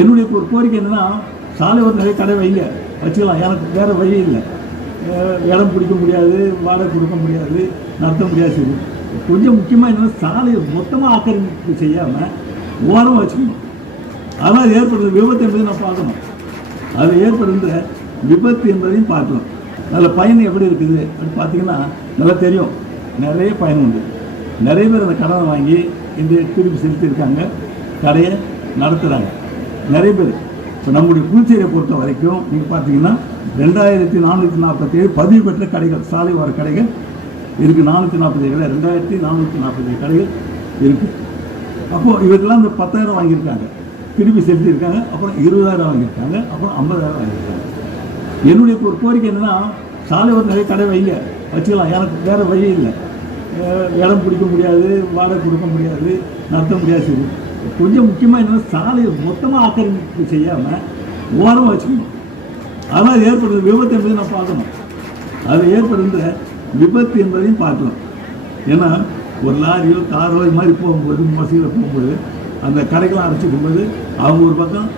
என்னுடைய ஒரு கோரிக்கை என்னன்னா, சாலை ஒரு நிறைய கடை வைங்க, வச்சுக்கலாம். எனக்கு வேற வழி இல்லை. இடம் பிடிக்க முடியாது, வாடகை கொடுக்க முடியாது, நடத்த முடியாது. சரி, கொஞ்சம் முக்கியமாக என்னென்னா, சாலையை மொத்தமாக ஆக்கிரமிப்பு செய்யாமல் ஓரமாக வச்சுக்கணும். அதான் ஏற்படுற விபத்து என்பதை நான் பார்க்கணும். அதில் ஏற்படுகின்ற விபத்து என்பதையும் பார்க்கலாம். அதில் பயன் எப்படி இருக்குது அப்படின்னு பார்த்தீங்கன்னா நல்லா தெரியும். நிறைய பயன் உண்டு. நிறைய பேர் அந்த கடனை வாங்கி இந்த திருப்பி செலுத்தியிருக்காங்க, கடையை நடத்துகிறாங்க நிறைய பேர். இப்போ நம்முடைய புதுச்சேரியை பொறுத்த வரைக்கும் நீங்கள் பார்த்தீங்கன்னா 2447 பதிவு பெற்ற கடைகள், சாலை வார கடைகள் இருக்குது. 447 2447 கடைகள் இருக்குது. அப்போது இவர்கள்லாம் இந்த 10,000 வாங்கியிருக்காங்க, திருப்பி செலுத்தியிருக்காங்க, அப்புறம் 20,000 வாங்கியிருக்காங்க, அப்புறம் 50,000 வாங்கியிருக்காங்க. என்னுடைய ஒரு கோரிக்கை என்னென்னா, சாலை ஒரு நிறைய கடை வைங்க, வச்சுக்கலாம். எனக்கு வேறு வழி இல்லை. இடம் பிடிக்க முடியாது, வாடகை கொடுக்க முடியாது, நடத்த முடியாது. சரி, கொஞ்சம் முக்கியமாக என்னென்னா, சாலையை மொத்தமாக ஆக்கிரமிப்பு செய்யாமல் ஓரமாக வச்சுக்கணும். அதான் ஏற்படுற விபத்து என்பதை நான் பார்க்கணும். அதில் ஏற்படுகின்ற விபத்து என்பதையும் பார்க்கலாம். ஏன்னா ஒரு லாரியோ காரோ இது மாதிரி போகும்போது, மோசையில் போகும்போது, அந்த கடைக்கெல்லாம் அடைச்சிக்கும்போது அவங்க ஒரு பக்கம்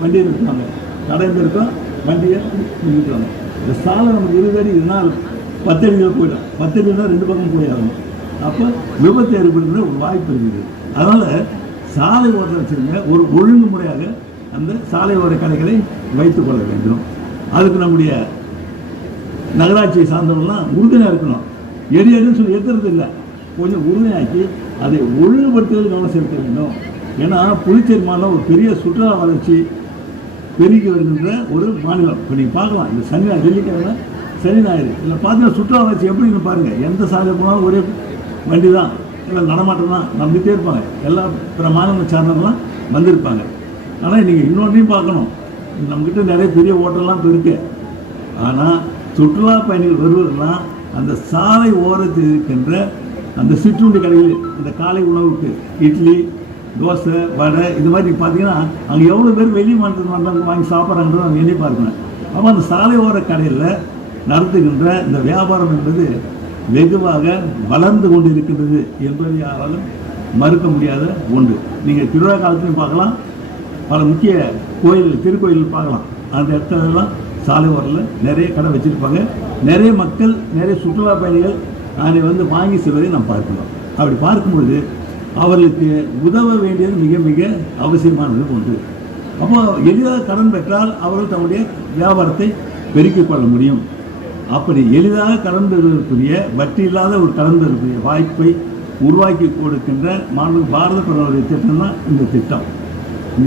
வண்டியை நிறுத்துவாங்க, கடை இருக்கும், வண்டியை நிறுத்துவாங்க. இந்த சாலை நமக்கு 20 அடி இருந்தால் 10 அடியில் போயிடும். 10 அடினா 2 பக்கம் போய் ஆகணும். அப்போ விபத்து ஏற்படுகிற ஒரு வாய்ப்பு இருக்குது. அதனால் சாலை ஓரத்தில் வச்சுருங்க, ஒரு ஒழுங்குமுறையாக அந்த சாலை ஓர கடைகளை வைத்துக் கொள்ள வேண்டும். அதுக்கு நம்முடைய நகராட்சியை சார்ந்தவங்களாம் உறுதுணையாக இருக்கணும். எரியாதுன்னு சொல்லி ஏற்றுறது இல்லை, கொஞ்சம் உறுதியாக்கி அதை ஒழுங்குபடுத்துவது கவனம் செலுத்த வேண்டும். ஏன்னா புதுச்சேரி மாநிலம் ஒரு பெரிய சுற்றுலா வளர்ச்சி பெருகி வருகின்ற ஒரு மாநிலம். இப்போ நீங்கள் பார்க்கலாம், இந்த சனி ஞாயிறு, வெள்ளிக்கிழமை சனி ஞாயிறு இதில் பார்த்தீங்கன்னா சுற்றுலா வளர்ச்சி எப்படின்னு பாருங்கள். எந்த சாலையில் போனாலும் ஒரே வண்டி தான், இல்லை நடமாட்டம் தான், நடந்துகிட்டே இருப்பாங்க. எல்லா பிற மாநிலம் சார்ந்தவங்களாம் வந்திருப்பாங்க. ஆனால் நீங்கள் இன்னொன்றையும் பார்க்கணும், நம்மக்கிட்ட நிறைய பெரிய ஹோட்டல்லாம் இப்போ இருக்குது. ஆனால் சுற்றுலா பயணிகள் வருவதெல்லாம் அந்த சாலை ஓரத்தில் இருக்கின்ற அந்த சிற்றுண்டி கடைகள், அந்த காலை உணவுக்கு இட்லி, தோசை, வடை, இது மாதிரி பார்த்தீங்கன்னா அங்கே எவ்வளோ பேர் வெளி மாநிலத்தில் வந்தாங்க வாங்கி சாப்பிட்றாங்கன்றதை அவங்க எண்ணி பார்க்கணும். அப்போ அந்த சாலை ஓர கடையில் நடத்துகின்ற இந்த வியாபாரம் என்பது வெகுவாக வளர்ந்து கொண்டு இருக்கின்றது என்பது யாராலும் மறுக்க முடியாத ஒன்று. நீங்கள் திருவிழா காலத்திலையும் பார்க்கலாம், பல முக்கிய கோயில், திருக்கோயில்கள் பார்க்கலாம். அந்த இடத்துலலாம் சாலை ஓரத்தில் நிறைய கடை வச்சுருப்பாங்க. நிறைய மக்கள், நிறைய சுற்றுலா பயணிகள் அதை வந்து வாங்கி செல்வதை நாம் பார்க்கலாம். அப்படி பார்க்கும்பொழுது அவர்களுக்கு உதவ வேண்டியது மிக மிக அவசியமானது ஒன்று. அப்போ எளிதாக கடன் பெற்றால் அவர்கள் தன்னுடைய வியாபாரத்தை பெருக்கிக் கொள்ள முடியும். அப்படி எளிதாக கடன் பெறுவதற்குரிய, வட்டி இல்லாத ஒரு கடன் பெறுவதற்குரிய வாய்ப்பை உருவாக்கி கொடுக்கின்ற பாரத பிரதமருடைய திட்டம் தான் இந்த திட்டம்.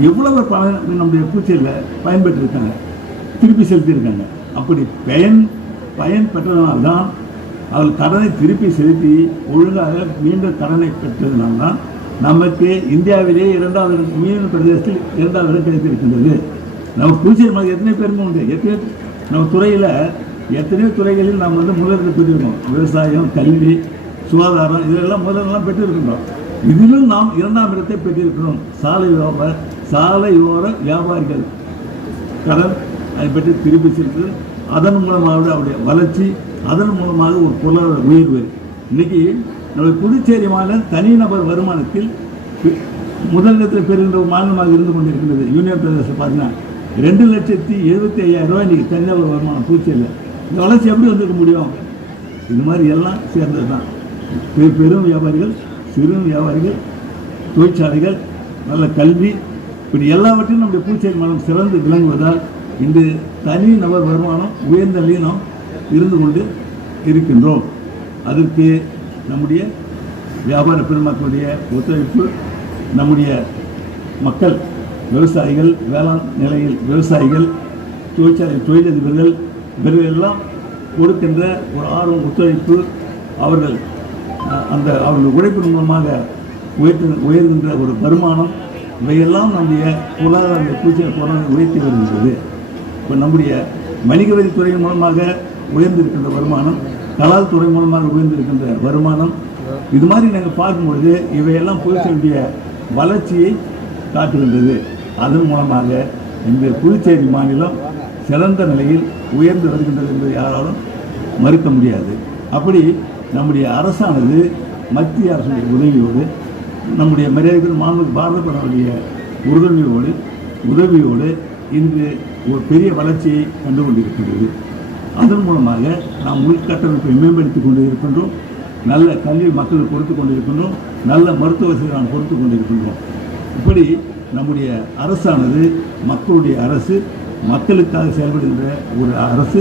எவ்வளவு பலன் நம்முடைய புதுச்சேரியில் பயன்பெற்றிருக்காங்க, திருப்பி செலுத்தியிருக்காங்க. அப்படி பயன் பெற்றதனால்தான் அவர்கள் கடனை திருப்பி செலுத்தி ஒழுங்காக மீண்டும் கடனை பெற்றதுனால்தான் நமக்கு இந்தியாவிலே 2வது மீன் பிரதேசத்தில் 2வது இடம் கிடைத்திருக்கின்றது. நம்ம புதுச்சேரி மாதிரி எத்தனை பேருமே உண்டு. நம்ம துறையில் எத்தனையோ துறைகளில் நாம் வந்து முதலிடத்தை பெற்றிருக்கோம். விவசாயம், கல்வி, சுகாதாரம், இதெல்லாம் முதலெல்லாம் பெற்றிருக்கின்றோம். இதிலும் நாம் 2ஆம் இடத்தை பெற்றிருக்கிறோம். சாலையோர வியாபாரிகள் கடன் அதை பற்றி திருப்பி செலுத்து, அதன் மூலமாக அவருடைய வளர்ச்சி, அதன் மூலமாக ஒரு பொருளாதார உயர்வு. இன்றைக்கி நம்ம புதுச்சேரி மாநிலம் தனிநபர் வருமானத்தில் முதலிடத்தில் பெறுகின்ற ஒரு மாநிலமாக இருந்து கொண்டிருக்கின்றது. யூனியன் பிரதேசத்தில் பார்த்தீங்கன்னா 2,75,000 ரூபாய் இன்றைக்கி தனிநபர் வருமானம் புதுச்சேரியில். இந்த வளர்ச்சி எப்படி வந்திருக்க முடியும்? இது மாதிரி எல்லாம் சேர்ந்தது தான். பெரும் வியாபாரிகள், சிறு வியாபாரிகள், தொழிற்சாலைகள், நல்ல கல்வி, இப்படி எல்லாவற்றையும் நம்முடைய புதுச்சேரி மாநிலம் சிறந்து விளங்குவதால் இந்த தனி நபர் வருமானம் உயர்ந்த நிலையில் நாம் இருந்து கொண்டு இருக்கின்றோம். அதற்கு நம்முடைய வியாபார பெருமக்களுடைய ஒத்துழைப்பு, நம்முடைய மக்கள், விவசாயிகள், வேளாண் நிலையில் விவசாயிகள், தொழிற்சாலை தொழிலதிபர்கள், இவர்கள் எல்லாம் கொடுக்கின்ற ஒரு ஆர்வம், ஒத்துழைப்பு, அவர்கள் உழைப்பின் மூலமாக உயர்கின்ற ஒரு வருமானம், இவையெல்லாம் நம்முடைய பொருளாதார பூச்சியை உயர்த்தி வருகின்றது. இப்போ நம்முடைய வணிக வரித்துறை மூலமாக உயர்ந்திருக்கின்ற வருமானம், கலால் துறை மூலமாக உயர்ந்திருக்கின்ற வருமானம், இது மாதிரி நாங்கள் பார்க்கும்பொழுது இவையெல்லாம் புதுச்சேரியுடைய வளர்ச்சியை காட்டுகின்றது. அதன் மூலமாக இந்த புதுச்சேரி மாநிலம் சிறந்த நிலையில் உயர்ந்து வருகின்றது என்பதை யாராலும் மறுக்க முடியாது. அப்படி நம்முடைய அரசானது மத்திய அரசுடைய உதவியோடு, நம்முடைய மரியாதைக்குரிய மாண்புமிகு பாரத பிரதமருடைய உறுதுணையோடு உதவியோடு இன்று ஒரு பெரிய வளர்ச்சியை கண்டு கொண்டிருக்கின்றது. அதன் மூலமாக நாம் உள்கட்டமைப்பை மேம்படுத்தி கொண்டு இருக்கின்றோம். நல்ல கல்வி மக்களுக்கு கொடுத்து கொண்டிருக்கின்றோம். நல்ல மருத்துவ வசதி நாம் கொடுத்து கொண்டிருக்கின்றோம். இப்படி நம்முடைய அரசானது மக்களுடைய அரசு, மக்களுக்காக செயல்படுகின்ற ஒரு அரசு,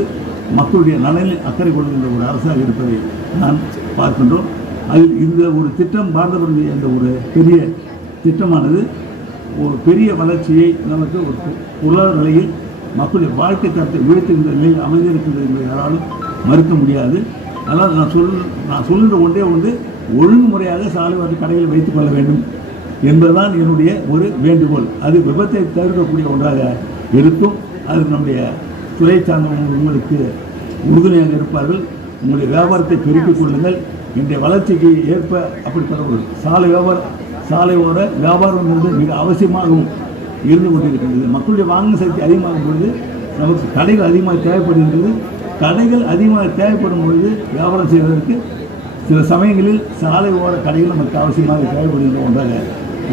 மக்களுடைய நலனில் அக்கறை கொள்கின்ற ஒரு அரசாக இருப்பதை நான் பார்க்கின்றோம். அதில் இந்த ஒரு திட்டம் பாரத பிரதமர் என்ற ஒரு பெரிய திட்டமானது ஒரு பெரிய வளர்ச்சியை நமக்கு ஒரு பொருளாதார நிலையில் மக்களுடைய வாழ்க்கை தரத்தை உயர்த்துகின்ற நிலையில் அமைந்திருக்கின்றது என்பதை யாராலும் மறுக்க முடியாது. அதனால் நான் சொல்கின்ற ஒன்றே ஒழுங்குமுறையாக சாலை ஓர கடைகளை வைத்துக் கொள்ள வேண்டும் என்பதுதான் என்னுடைய ஒரு வேண்டுகோள். அது விபத்தை தவிர்க்கக்கூடிய ஒன்றாக இருக்கும். அது நம்முடைய துறை சார்ந்தவர்கள் உங்களுக்கு உறுதுணையாக இருப்பார்கள். உங்களுடைய வியாபாரத்தை பெருக்கிக் கொள்ளுங்கள். இன்றைய வளர்ச்சிக்கு ஏற்ப அப்படிப்பட்ட ஒரு சாலை ஓர வியாபாரம் என்பது மிக அவசியமாகவும் இருந்து கொண்டிருக்கின்றது. மக்களுடைய வாங்கும் சக்தி அதிகமாகும் பொழுது நமக்கு கடைகள் அதிகமாக தேவைப்படுகின்றது. கடைகள் அதிகமாக தேவைப்படும் பொழுது வியாபாரம் செய்வதற்கு சில சமயங்களில் சாலை ஓர கடைகள் நமக்கு அவசியமாக தேவைப்படுகின்ற ஒன்றாக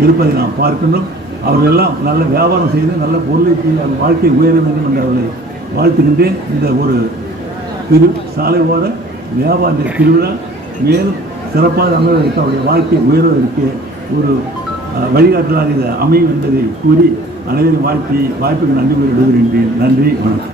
இருப்பதை நாம் பார்க்கின்றோம். அவர்களெல்லாம் நல்ல வியாபாரம் செய்து நல்ல பொருளை வாழ்க்கை உயர வேண்டும் என்று அவர்களை வாழ்த்துகின்றேன். இந்த ஒரு சாலை ஓர வியாபார திருவிழா மேலும் சிறப்பாக அமைவதற்கு அவருடைய வாழ்க்கை உயர்வதற்கு ஒரு வழிகாட்டலாக இது அமையும் என்பதை கூறி அனைவரும் வாய்ப்புக்கு நன்றி கூறி விடுகின்றேன். நன்றி, வணக்கம்.